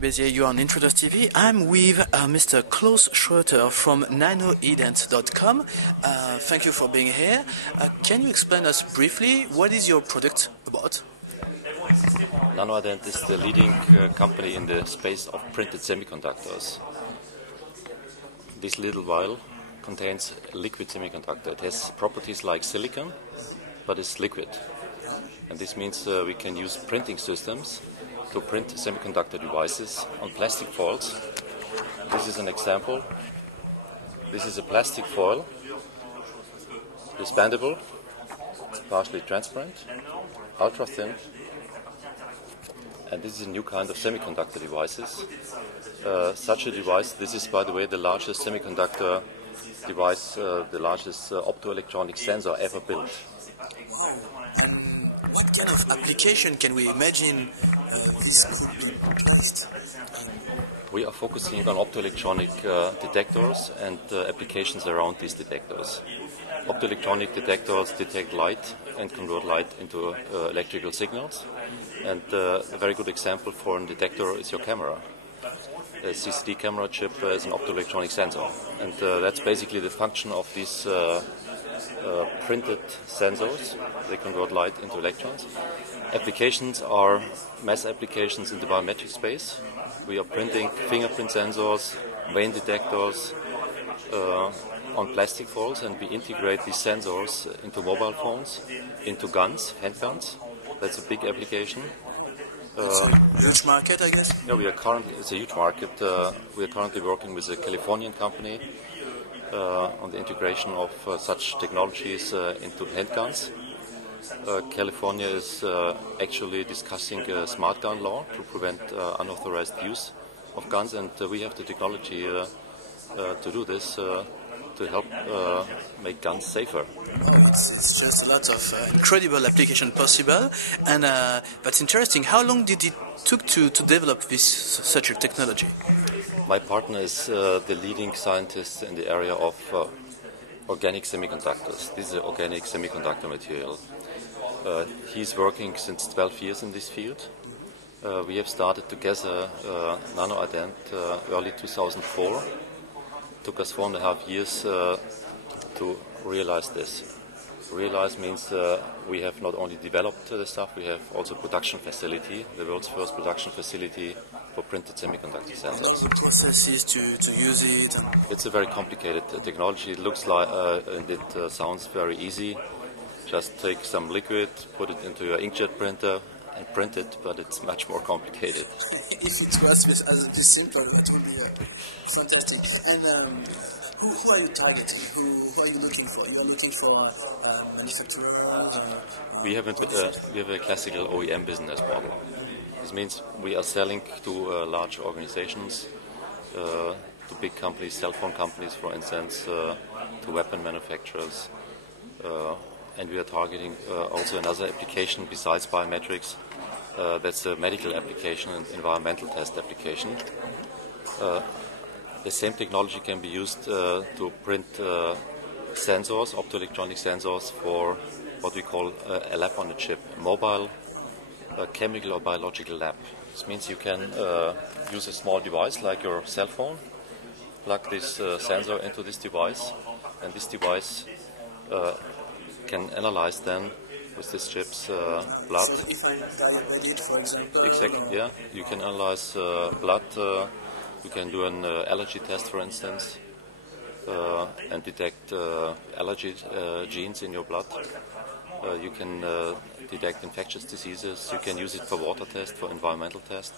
Bézier, you are on Intruders TV. I'm with Mr. Klaus Schroeter from NanoIdent.com. Thank you for being here. Can you explain us briefly what is your product about? NanoIdent is the leading company in the space of printed semiconductors. This little vial contains liquid semiconductor. It has properties like silicon, but it's liquid. And this means we can use printing systems to print semiconductor devices on plastic foils. This is an example. This is a plastic foil. It's bendable, partially transparent, ultra thin. And this is a new kind of semiconductor devices. Such a device, this is by the way the largest semiconductor device, the largest optoelectronic sensor ever built. What kind of application can we imagine this could be placed in? We are focusing on optoelectronic detectors and applications around these detectors. Optoelectronic detectors detect light and convert light into electrical signals. And a very good example for a detector is your camera. A CCD camera chip is an optoelectronic sensor. And that's basically the function of these printed sensors. They convert light into electrons. Applications are mass applications in the biometric space. We are printing fingerprint sensors, vein detectors on plastic foils, and we integrate these sensors into mobile phones, into guns, handguns. That's a big application. It's a huge market, I guess? Yeah, it's a huge market. We are currently working with a Californian company on the integration of such technologies into handguns. California is actually discussing a smart gun law to prevent unauthorized use of guns, and we have the technology to do this to help make guns safer. It's just a lot of incredible application possible, and that's interesting. How long did it took to develop such a technology? My partner is the leading scientist in the area of organic semiconductors. This is an organic semiconductor material. He's working since 12 years in this field. We have started together NanoIdent early 2004. Took us 4.5 years to realize this. Realize means we have not only developed the stuff, we have also production facility, the world's first production facility for printed semiconductor sensors. The processes to use it. It's a very complicated technology. It looks like and it sounds very easy. Just take some liquid, put it into your inkjet printer and print it, but it's much more complicated. If it was this simple, it would be fantastic. And who are you targeting? Who are you looking for? You are looking for manufacturers? We have a classical OEM business model. This means we are selling to large organizations, to big companies, cell phone companies, for instance, to weapon manufacturers. And we are targeting also another application besides biometrics. That's a medical application and environmental test application. The same technology can be used to print sensors, optoelectronic sensors, for what we call a lab on a chip, a mobile chemical or biological lab. This means you can use a small device like your cell phone, plug this sensor into this device, and this device can analyze then with this chip's blood. So if I'm diabetic, for example? Exactly, yeah. You can analyze blood, you can do an allergy test, for instance, and detect allergy genes in your blood. You can detect infectious diseases. You can use it for water test, for environmental test.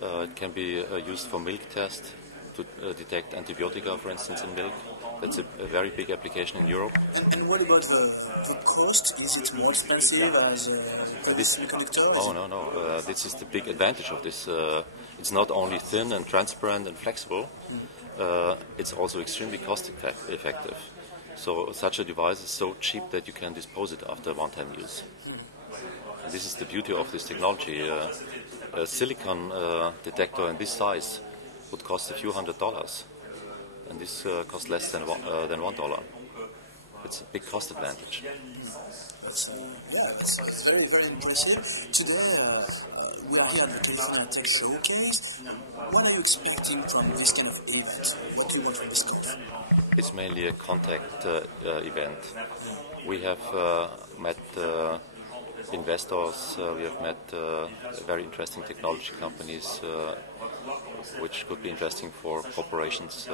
It can be used for milk test to detect antibiotica, for instance, in milk. That's a very big application in Europe. And what about the cost? Is it more expensive as a semiconductor? Oh, no. This is the big advantage of this. It's not only thin and transparent and flexible, it's also extremely cost effective. So such a device is so cheap that you can dispose it after one-time use. And this is the beauty of this technology. A silicon detector in this size would cost a few $100s. And this costs less than $1. It's a big cost advantage. That's very, very impressive. Today, we are here at the cleantech showcase. What are you expecting from this kind of event? What do you want from this talk? It's mainly a contact event. We have met investors, we have met very interesting technology companies which could be interesting for corporations.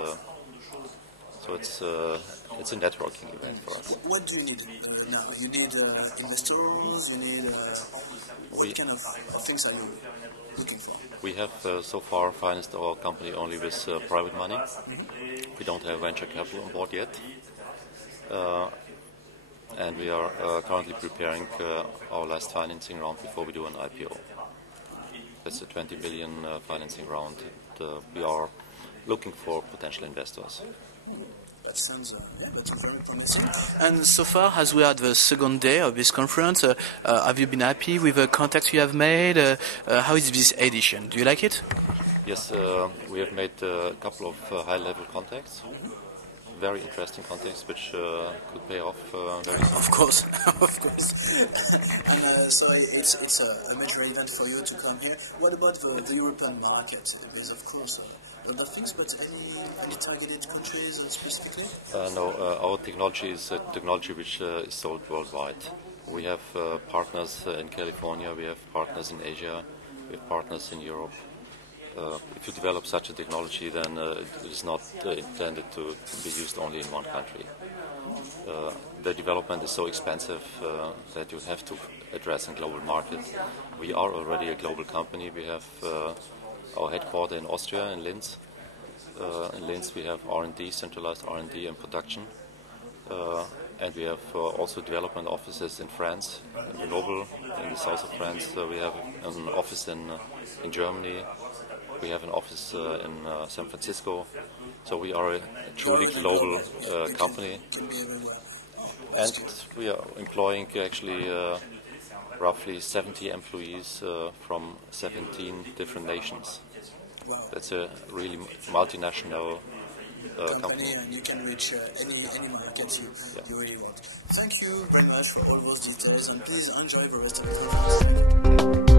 So it's a networking event for us. What do you need now? You need investors, you need... what kind of things are you looking for? We have so far financed our company only with private money. We don't have venture capital on board yet. And we are currently preparing our last financing round before we do an IPO. That's a 20 billion financing round. We are looking for potential investors. That sounds very promising. And so far, as we are at the second day of this conference, have you been happy with the contacts you have made? How is this edition? Do you like it? Yes, we have made a couple of high-level contacts. Very interesting contacts which could pay off very soon. Of course, of course. And so it's a major event for you to come here. What about the European market? There's of course other things, but any targeted countries specifically? No, our technology is a technology which is sold worldwide. We have partners in California, we have partners in Asia, we have partners in Europe. If you develop such a technology, then it is not intended to be used only in one country. The development is so expensive that you have to address a global market. We are already a global company. We have our headquarters in Austria, in Linz. In Linz we have R&D, centralized R&D and production. And we have also development offices in France, in Grenoble, in the south of France. We have an office in Germany. We have an office in San Francisco, so we are a truly global company, and we are employing actually roughly 70 employees from 17 different nations. That's a really multinational company. And you can reach any market you really want. Thank you very much for all those details, and please enjoy the rest of the conference.